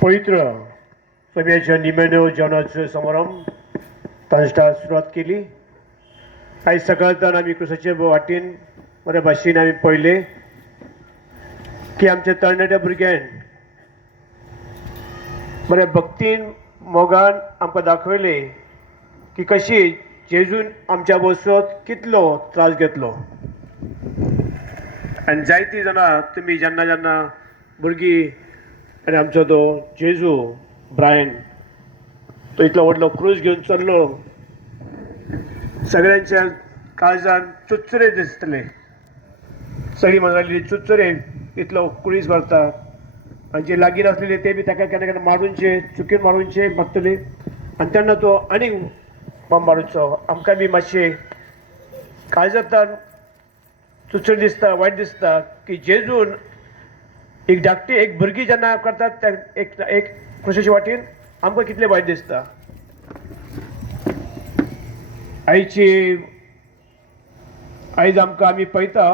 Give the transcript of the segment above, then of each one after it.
पवित्र सभेच्या निमेनो जेवणाचो समारंभ तांच्या सुरवात केली. आज सकाळच्यान आमी क्रुसाचे वाटेन बऱ्या भाशेन आमी पळयले की आमच्या तरणाट्या भुरग्यान बऱ्या भक्तीन मोगान आमकां दाखयले की कशी जेजून आमच्या बसत कितलो त्रास घेतलो. आनी जायतीं जाणां तुमी जेन्ना जेन्ना भुरगीं आनी आमचो तो जेजू ब्रायन तो इतलो व्हडलो क्रूज घेवन चल्लो, सगळ्यांच्या काळजान चुचरे दिसतले. सगळीं म्हणटाली चुचरे इतलो कुळीस भरता आनी जे लागीं नासलेले ते बी ताका केन्ना केन्ना मारूनचे चुकीन मारूनचे मारतले आनी तेन्ना तो आनीक बॉम्ब मारूचो. आमकां बी मातशें काळजांतल्यान चुचरे दिसता, वायट दिसता की जेजून एक धाकटी एक भुरगीं जेन्ना करतात त्या एक क्रुसाच्या वाटेन आमकां कितलें वायट दिसता. आयज आमकां आमी पळयता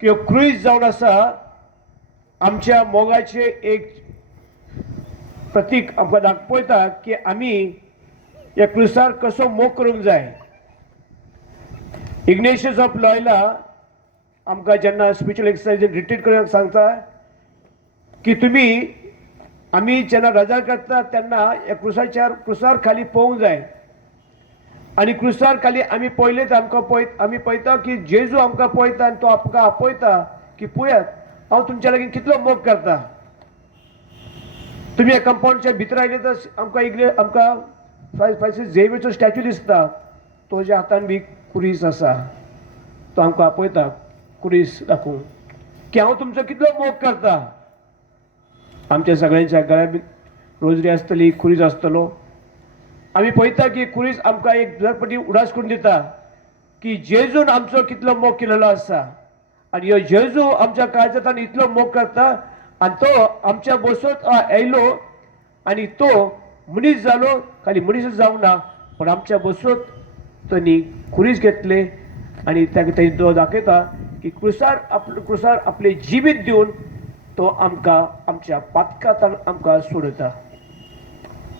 की हो क्रूज जावन आसा आमच्या मोगाचें एक प्रतीक आमकां दाखयता की आमी ह्या क्रुसार कसो मोग करूंक जाय. इग्नेशियस ऑफ लॉयला आमकां जेन्ना स्पिरिच्युअल एक्सरसायजीन रिट्रीट करपाक सांगता की तुमी आमी जेन्ना रजा करता तेन्ना ह्या क्रुसार खाली पळोवंक जाय आनी क्रुसार खाली आमी पळयलें आमी पळयता की जेजू आमकां पळयता आनी तो आमकां आपयता की पळयात हांव तुमच्या लागीं कितलो मोग करता. तुमी ह्या कंपाउंडच्या भितर आयले तर आमकां फ्रांसीस झेवियरचो स्टॅच्यू दिसता. तोच्या हातान बी कुरीस आसा. तो आमकां आपयता कुरीस दाखोवन की हांव तुमचो कितलो मोग करता. आमच्या सगळ्यांच्या गळ्यांत रोजरी आसतली, कुरीस आसतलो. आमी पळयता की कुरीस आमकां एक दरपटी उडास करून दिता की जेजून आमचो कितलो मोग केलेलो आसा आनी ह्यो जेजू आमच्या काळजांतल्यान इतलो मोग करता आनी तो आमच्या बसत आयलो आनी तो मनीस जालो. खाली मनीसच जावंक ना पण आमच्या बसत तांणी कुरीस घेतले आनी ताका तो दाखयता की क्रुसार आपले जिवीत दिवन तो आमकां आमच्या पातकांतल्यान आमकां सोडयता.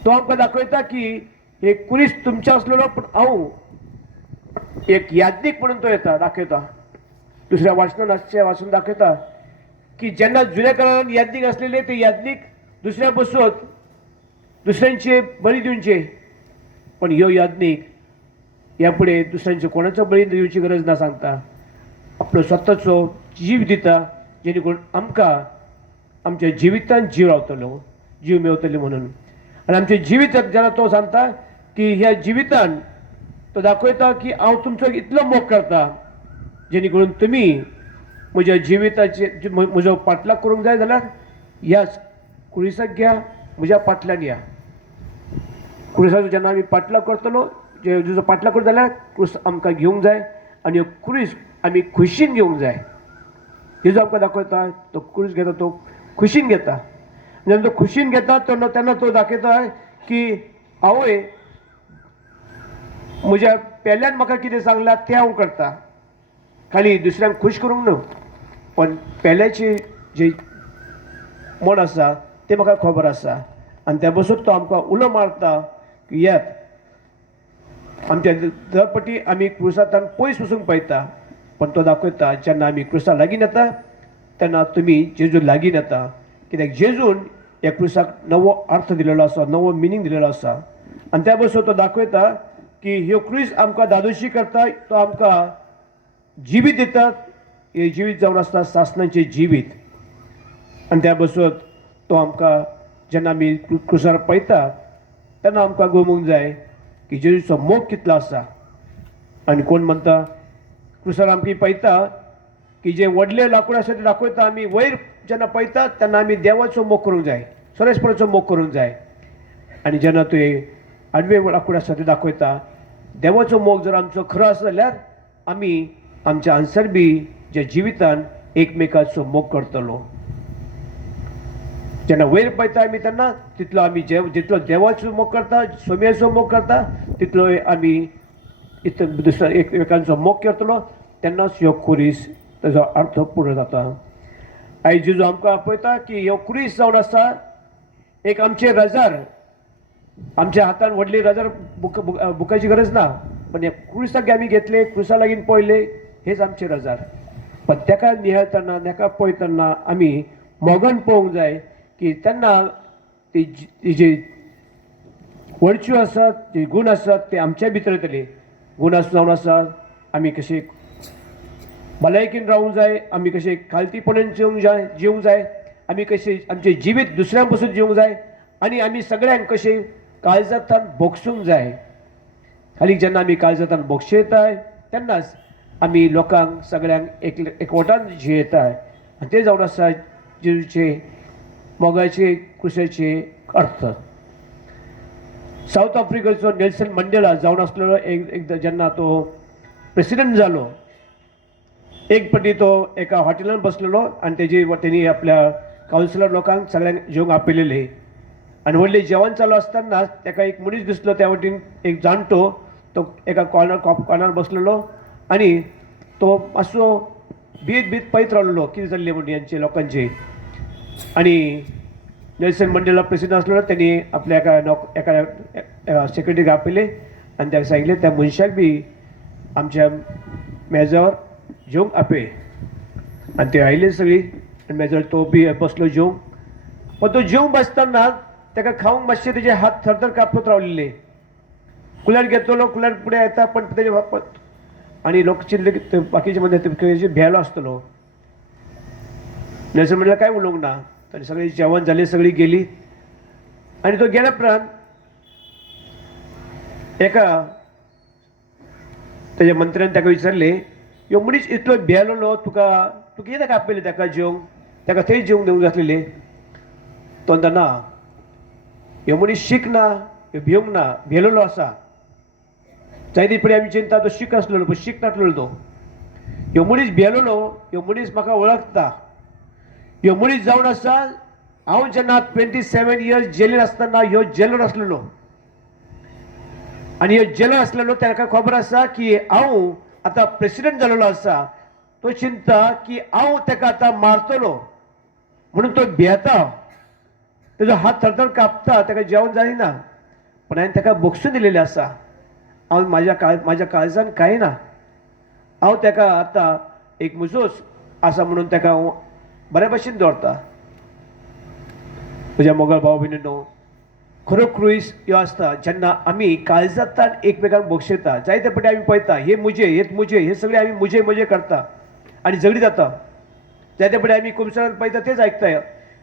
तो आमकां दाखयता की एक कुरीस तुमचो आसलेलो पण हांव एक यादनीक म्हणून तो येता दाखयता. दुसऱ्या वाचून दाखयता की जेन्ना जुन्या काळान यादनीक आसलेले ते यादनीक दुसऱ्या बसत दुसऱ्यांचे बळी दिवचे पण ह्यो यादनीक ह्या फुडें दुसऱ्यांचो कोणाचो बळी दिवची गरज ना सांगता. आपलो स्वताचो जीव दिता जेणे करून आमकां आमच्या जिवितान जीव रावतलो, जीव मेवतले म्हणून. आनी आमचे जिवीत जेन्ना तो सांगता की ह्या जिवितान तो दाखयता की हांव तुमचो इतलो मोग करता जेणे करून तुमी म्हज्या जिविताचे म्हजो पाटलाग करूंक जाय जाल्यार ह्या कुरिसाक घ्या, म्हज्या फाटल्यान या. क्रुसाचो जेन्ना आमी पाटलाग करतलो जेजूचो पाटलाग करता जाल्यार क्रूस आमकां घेवंक जाय आनी हो क्रूस आमी खुशीन घेवंक जाय. जेजू आमकां दाखयता तो क्रूस घेता तो खुशीन घेता. जेन्ना तो खुशीन घेता तेन्ना तो दाखयता की आवय म्हज्या पेल्यान म्हाका कितें सांगलां तें हांव करता. खाली दुसऱ्यांक खूश करूंक न्हू पण पेल्याचे जे मन आसा तें म्हाका खबर आसा आनी त्या बसून तो आमकां उलो मारता की येत आमच्या दरपटी आमी क्रुसांतल्यान पयस वचूंक पळयता पण तो दाखयता जेन्ना आमी क्रुसा लागीं येता तेन्ना तुमी जेजू लागीं येता. कित्याक जेजून ह्या क्रुसाक नवो अर्थ दिलेलो आसा, नवो मिनींग दिलेलो आसा आनी त्या बसून तो दाखयता की ह्यो क्रूस आमकां दादोशी करता. तो आमकां जिवीत दिता. हे जिवीत जावन आसता सासणांचें जिवीत आनी त्या बसून तो आमकां जेन्ना आमी क्रुसार पळयता तेन्ना आमकां गमूंक जाय की जेजूचो मोग कितलो आसा. आनी कोण म्हणटा क्रुसार आमकां पळयता की जे व्हडले लाकूड आसा ते दाखयता आमी वयर जेन्ना पळयता तेन्ना आमी देवाचो मोग करूंक जाय, सरस्वराचो मोग करूंक जाय. आनी जेन्ना तुवें आडवे लाकूड आसा ते दाखयता देवाचो मोग जर आमचो खरो आसा जाल्यार आमी आमच्या हांगसर बी जे जिवितान एकमेकाचो मोग करतलो. जेन्ना वयर पळयता आमी तेन्ना तितलो आमी जितलो देवाचो मोग करता, स्वाम्याचो मोग करता तितलो आमी दुसऱ्या एकमेकांचो मोग करतलो तेन्नाच ह्यो कुरीस ताजो अर्थ पूर्ण जाता. आयज जेजू आमकां आपयता की ह्यो क्रूस जावन आसा एक आमचे रजार आमच्या हातान व्हडली रजार बुकाची गरज ना पण हे क्रुसाक आमी घेतले क्रुसा लागीं पळयले हेच आमचे रजार पण ताका निहळतना ताका पळयतना आमी मोगन पळोवंक जाय की तेन्ना ती जी वर्च्यू आसात जे गूण आसात ते आमच्या भितर येतले गूण जावन आसा आमी कशे भलायकीन रावूंक जाय आमी कशे खालतीपणान जिवंक जाय आमी कशे आमचे जिवीत दुसऱ्यां पासून जिवंक जाय आनी आमी सगळ्यांक कशे काळजांतल्यान भोगसूंक जाय खाली जेन्ना आमी काळजांतल्यान भोगशेताय तेन्नाच आमी लोकांक सगळ्यांक एकवटान जियेताय आनी ते जावन आसा जेजूचे मोगाचे क्रुसाचे अर्थ साऊथ आफ्रिकेचो नेल्सन मंडेला जावन आसलेलो एकदां जेन्ना तो प्रेसिडेंट जालो एक फावटी तो एका हॉटेलान बसलेलो आनी तेणी आपल्या कावन्सिलर लोकांक सगळ्यांक जेवंक आपयलेले आनी व्हडलें जेवण चालू आसतना ताका एक मनीस दिसलो त्या वटेन एक जाणटो तो एका कॉर्नर बसलेलो आनी तो मातसो भीत पळयत रावलेलो कितें जाल्लें म्हणून हेंचे लोकांचे आनी नेल्सन मंडेला प्रेसिडेंट आसलेलो तेणी आपल्या एका सेक्रेटरीक आपयले आनी ताका सांगिल्लें त्या मनशाक बी आमच्या मेजावर जेवंक आपय आनी ते आयले सगळीं आनी मेजावर तो बी बसलो जेवंक पण तो जेवंक बसतना ताका खावंक मातशे तेजे हात थरथर कापत रावलेले कुल्यार घेतलो कुल्यार फुडें येता पण तेजे आनी लोक चिंतले बाकीचे मध्ये भेलो आसतलो नेल्सन मंडेला कांय उलोवंक ना ताणें सगळीं जेवण जालें सगळीं गेली आनी तो गेल्या उपरांत एका तेज्या मंत्र्यान ताका विचारलें ह्यो मनीस इतलो भेलोलो तुका कित्याक आपयलें ताका जेवंक ताका थंय जेवंक दिवंक जाय आसलेलें तो म्हणटा ना ह्यो मनीस शीक ना ह्यो भिवंक ना भेलोलो आसा जायते फुडें आमी चिंता तो शीक आसलेलो पूण शीक नासलेलो तो ह्यो मनीस भेलोलो ह्यो मनीस म्हाका वळखता ह्यो मनीस जावन आसा हांव जेन्ना 27 इयर्स जेलीन आसतना ह्यो जेलर आसलेलो आनी ह्यो जेलर आसलेलो ताका खबर आसा की हांव आतां प्रेसिडेंट जाल्लो आसा तो चिंता की हांव ताका आतां मारतलो म्हणून तो भियेता तेजो हात थरथर कापता ताका जेवण जायना पण हांवें ताका बोगसून दिलेलें आसा हांव म्हाज्या काळजान कांय ना हांव ताका आतां एक मुजोस आसा म्हणून ताका हांव बऱ्या भशेन दवरता म्हज्या मोगाळ भाव भयणीनो खरो क्रूस ह्यो आसता जेन्ना आमी काळजांतल्यान एकमेकांक बोगशेता जायते फावटी आमी पळयता हे सगळे आमी मुजे करता आनी झगडी जाता जायते फावटी आमी खूब जाणां पळयता तेच आयकता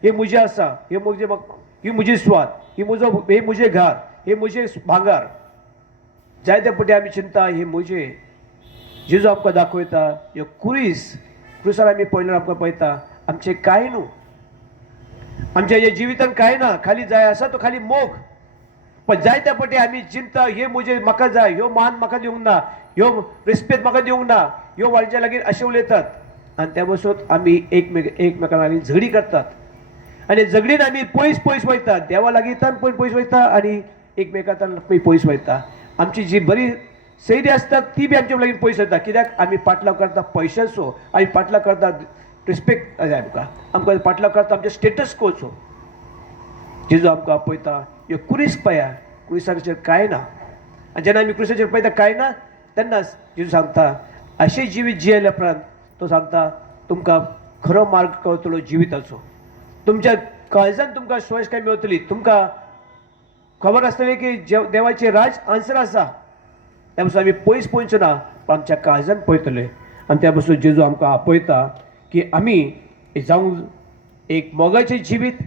हे मुजे आसा ही म्हजी स्वात हे मुजे घार हे मुजे भांगार जायते फावटी आमी चिंता हे मुजे जेजू आमकां दाखयता ह्यो क्रुसार आमी पळयल्यार आमकां पळयता आमचे कांय न्हू आमच्या ह्या जिवितान कांय ना खाली जाय आसा तो खाली मोग पण जायत्या फावटी आमी चिंता हे मुजे म्हाका जाय ह्यो मान म्हाका दिवंक ना ह्यो रिस्पेद म्हाका दिवंक ना ह्यो वाडच्या लागीं अशें उलयतात आनी त्या बसत आमी एकमेकां लागीं झगडी करतात आनी झगडीन आमी पयस वयतात देवा लागीं पयस वयता आनी एकमेकांतल्यान पयस वयता आमची जी बरी सैरी आसतात ती बी आमच्या लागीं पयस वयता कित्याक आमी पाटलाव करता पयशांचो आमी पाटलाव करता रिस्पेक्ट जाय आमकां पाटलाव करता आमच्या स्टेटस कोचो जेजू आमकां आपयता ह्यो क्रूस पळया क्रुसाचेर कांय ना आनी जेन्ना आमी क्रुसाचेर पळयता कांय ना तेन्नाच जेजू सांगता अशें जिवीत जियेल्या उपरांत तो सांगता तुमकां खरो मार्ग कळटलो जिविताचो तुमच्या काळजान तुमकां सोयश काय मेळटली तुमकां खबर आसतली की देवाचें राज हांगसर आसा त्या पासून आमी पयस पळोवचो ना पण आमच्या काळजान पळयतले आनी त्या पासून जेजू आमकां आपयता की आमी जावं एक मोगाचें जिवीत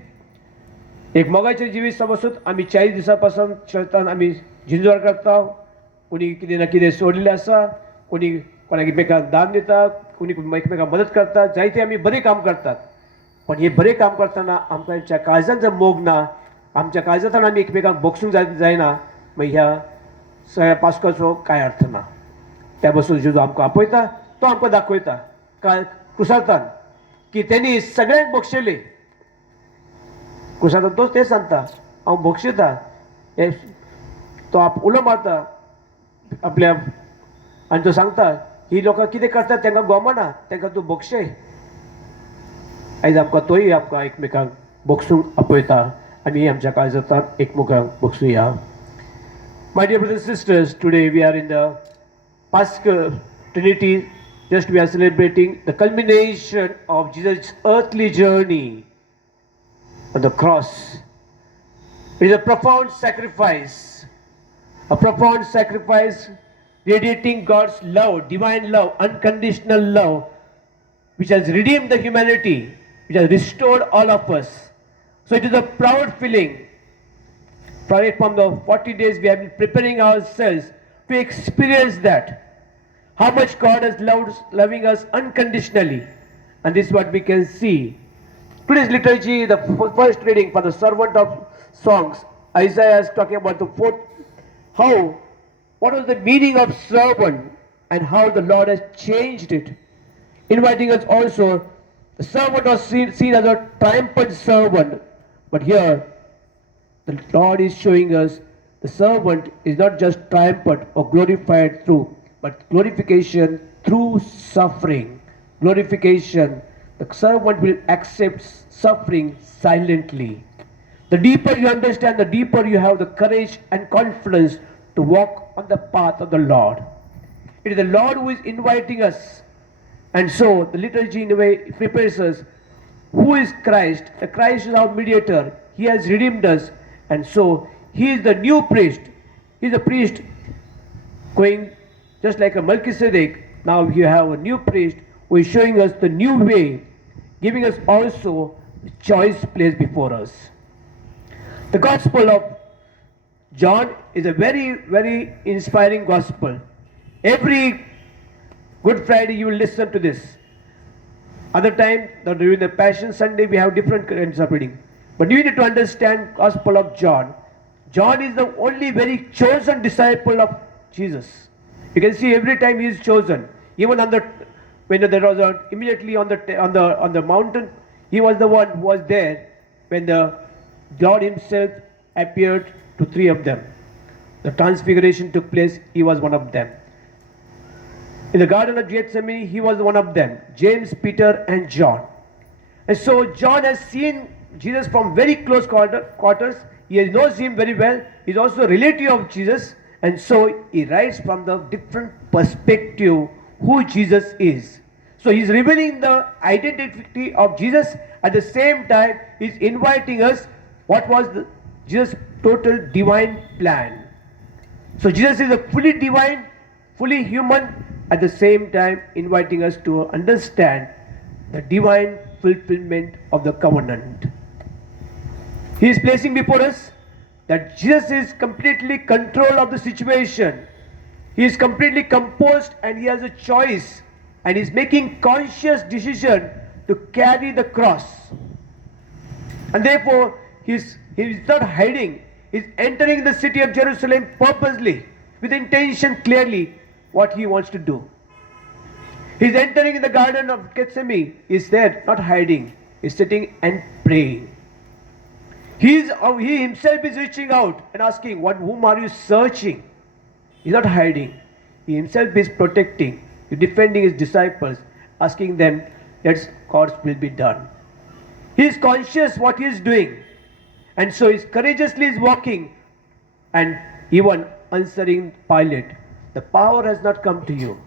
समजून आमी 40 दिसां पासून चलतान आमी झिंजवार करता कोणी कितें ना कितें सोडलेलें आसा कोणी कोणाक एकमेकांक दान दिता कोणी एकमेकांक मदत करता जायते आमी बरें काम करतात पण हे बरें काम करतना आमच्या काळजान जर मोग ना आमच्या काळजांतल्यान आमी एकमेकांक बोगसूंक जायना मागीर ह्या सगळ्या पास्काचो कांय अर्थ ना त्या पासून जेजू आमकां आपयता तो आमकां दाखयता क्रुसांतल्यान की तेणी सगळ्यांक बक्षयले क्रुसांतल्यान तोच तें सांगता हांव बक्षयता हे तो उलो मारता आपल्या आनी तो सांगता ही लोकां कितें करतात तांकां गोमना तांकां तूं बक्षय आयज आमकां तोय आमकां एकमेकांक बगसूंक आपयता आनी आमच्या काळजांत एकमेकांक बगसूया. My dear brothers and sisters, today we are in the Paschal Trinity. Just we are celebrating the culmination of Jesus' earthly journey on the cross. It is a profound sacrifice radiating God's love, divine love, unconditional love, which has redeemed the humanity, which has restored all of us. So it is a proud feeling. Right from the 40 days we have been preparing ourselves to experience that. How much God has loving us unconditionally. And this is what we can see. Today's liturgy, the first reading for the servant of songs, Isaiah is talking about what was the meaning of servant and how the Lord has changed it. Inviting us also, the servant was seen as a triumphant servant. But here, the Lord is showing us the servant is not just triumphant or glorified through, but glorification through suffering. Glorification, the servant will accept suffering silently. The deeper you understand, the deeper you have the courage and confidence to walk on the path of the Lord. It is the Lord who is inviting us. And so the liturgy in a way prepares us. Who is Christ? The Christ is our mediator. He has redeemed us. And so he is the new priest. He is a priest going just like a Melchizedek. Now you have a new priest who is showing us the new way, giving us also the choice placed before us. The Gospel of John is a very, very inspiring gospel. Every Good Friday you will listen to this. Other time, during the Passion Sunday, we have different kinds of reading. But you need to understand Gospel of John. John is the only very chosen disciple of Jesus. You can see every time he is chosen. Even when there was immediately on the mountain, he was the one who was there when the Lord himself appeared to three of them. The transfiguration took place. He was one of them. In the Garden of Gethsemane, he was one of them. James, Peter, and John. And so John has seen Jesus from very close quarters. He knows him very well. He is also a relative of Jesus. And so he writes from the different perspective who Jesus is. So he is revealing the identity of Jesus. At the same time, he is inviting us what was Jesus' total divine plan. So Jesus is a fully divine, fully human, at the same time inviting us to understand the divine fulfillment of the covenant. He is placing before us that Jesus is completely control of the situation. He is completely composed and he has a choice and is making conscious decision to carry the cross. And therefore he is not hiding. He is entering the city of Jerusalem purposely with intention clearly what he wants to do. He is entering in the Garden of Gethsemane. He is there, not hiding. He is sitting and praying. He himself is reaching out and asking, whom are you searching? He is not hiding. He himself is protecting, defending his disciples, asking them, let God's will be done. He is conscious what he is doing. And so he courageously is walking and even answering Pilate. The power has not come to you.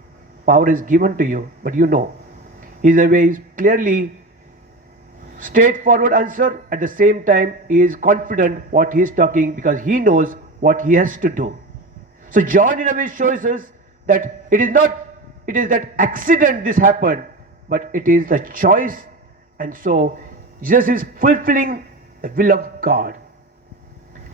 Power is given to you, but you know. He is a way clearly straightforward answer. At the same time, he is confident what he is talking because he knows what he has to do. So John in a way shows us that it is that accident this happened, but it is the choice. And so Jesus is fulfilling the will of God.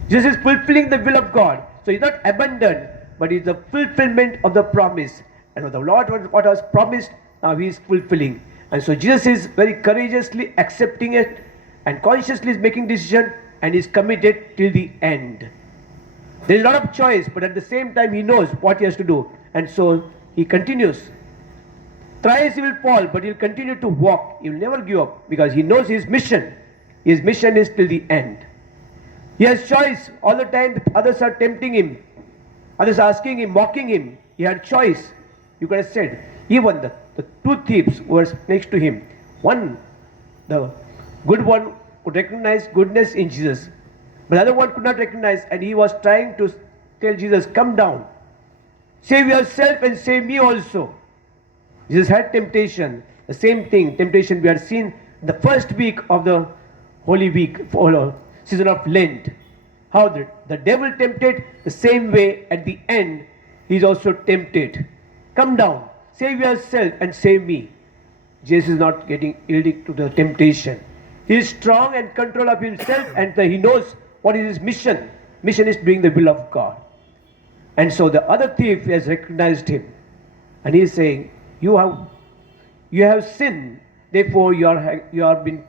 Jesus is fulfilling the will of God. So he is not abandoned, but he is the fulfillment of the promise. And what the Lord what was promised, now he is fulfilling. And so Jesus is very courageously accepting it and consciously is making decision and is committed till the end. There is a lot of choice, but at the same time he knows what he has to do. And so he continues. Thrice he will fall, but he will continue to walk. He will never give up because he knows his mission. His mission is till the end. He has choice. All the time others are tempting him. Others are asking him, mocking him. He had choice. You could have said, even the two thieves who were next to him. One The good one could recognize goodness in Jesus, but the other one could not recognize, and he was trying to tell Jesus, "Come down, save yourself and save me also." Jesus had temptation, the same thing, temptation we had seen the first week of the Holy Week, season of Lent. How the devil tempted the same way at the end, he is also tempted. Come down, save yourself and save me. Jesus is not yielding to the temptation. He is strong and control of himself, and he knows what is his mission. Mission is doing the will of God. And so the other thief has recognized him, and he is saying, you have sinned, therefore you are been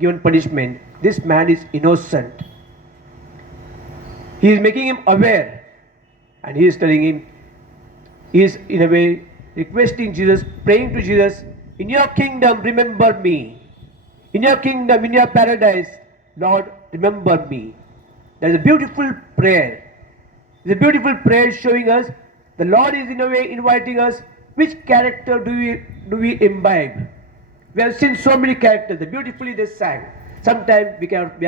given punishment. This man is innocent. He is making him aware, and he is telling him, he is in a way requesting Jesus, praying to Jesus, in your kingdom remember me. In your kingdom, in your paradise, Lord, remember me. That is a beautiful prayer. It's a beautiful prayer showing us the Lord is in a way inviting us. Which character do we imbibe? We have seen so many characters. Beautifully they sang. Sometimes we have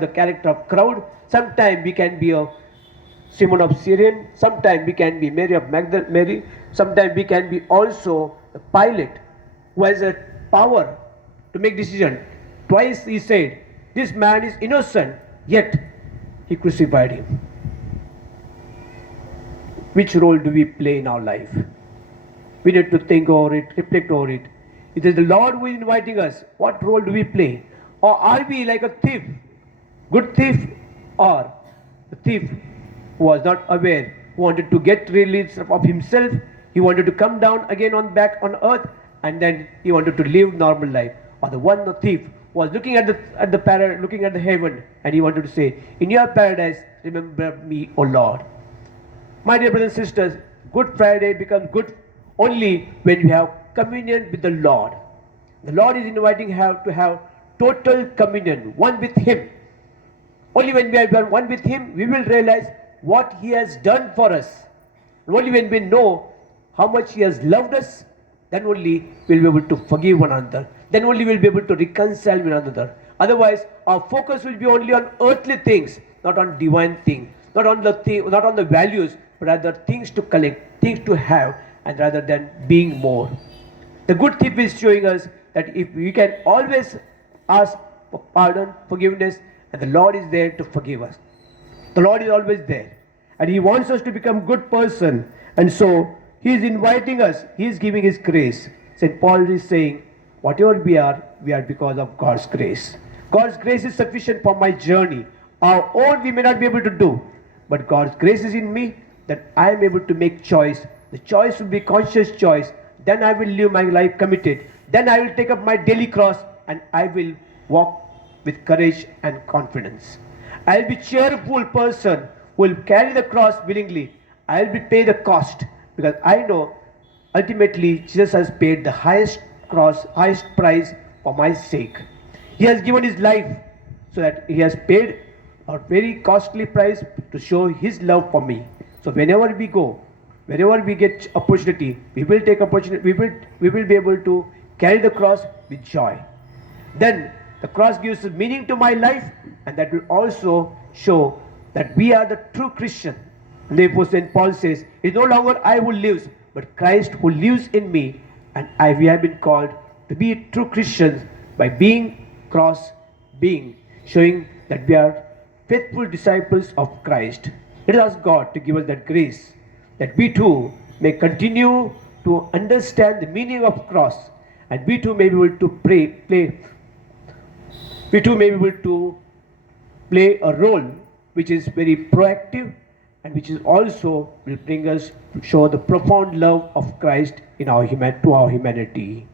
the character of crowd. Sometimes we can be a Simon of Cyrene. Sometimes we can be Mary of Magdalene. Sometimes we can be also the Pilate, who has a power to make decision. Twice he said, "This man is innocent," yet he crucified him. Which role do we play in our life? We need to think over it, reflect over it. It is the Lord who is inviting us. What role do we play? Or are we like a thief, good thief, or a thief who was not aware, who wanted to get release of himself, he wanted to come down again back on earth, and then he wanted to live normal life? Or the thief was looking at the heaven, and he wanted to say, "In your paradise, remember me, O Lord." My dear brothers and sisters, Good Friday becomes good only when we have communion with the Lord. The Lord is inviting us to have total communion, one with Him. Only when we are one with Him, we will realize what He has done for us. Only when we know how much He has loved us, then only we will be able to forgive one another. Then only we will be able to reconcile one another. Otherwise, our focus will be only on earthly things, not on divine things, not on the values, but rather things to collect, things to have, and rather than being more. The good thief is showing us that if we can always ask for pardon, forgiveness, and the Lord is there to forgive us. The Lord is always there, and He wants us to become good person, and so He is inviting us. He is giving His grace. St. Paul is saying, whatever we are because of God's grace. God's grace is sufficient for my journey. Our own we may not be able to do, but God's grace is in me, that I am able to make choice. The choice will be conscious choice. Then I will live my life committed. Then I will take up my daily cross, and I will walk with courage and confidence. I will be cheerful person who will carry the cross willingly. I will pay the cost, because I know ultimately Jesus has paid the highest price for my sake. He has given His life, so that He has paid a very costly price to show His love for me. So whenever we go, wherever we get opportunity, we will take opportunity. We will be able to carry the cross with joy. Then the cross gives meaning to my life, and that will also show that we are the true Christian. And therefore St. Paul says, "It's no longer I who lives, but Christ who lives in me." And we have been called to be true Christians by being showing that we are faithful disciples of Christ. Let us ask God to give us that grace, that we too may continue to understand the meaning of cross, and we too may be able to play a role which is very proactive, and which is also will bring us to show the profound love of Christ to our humanity.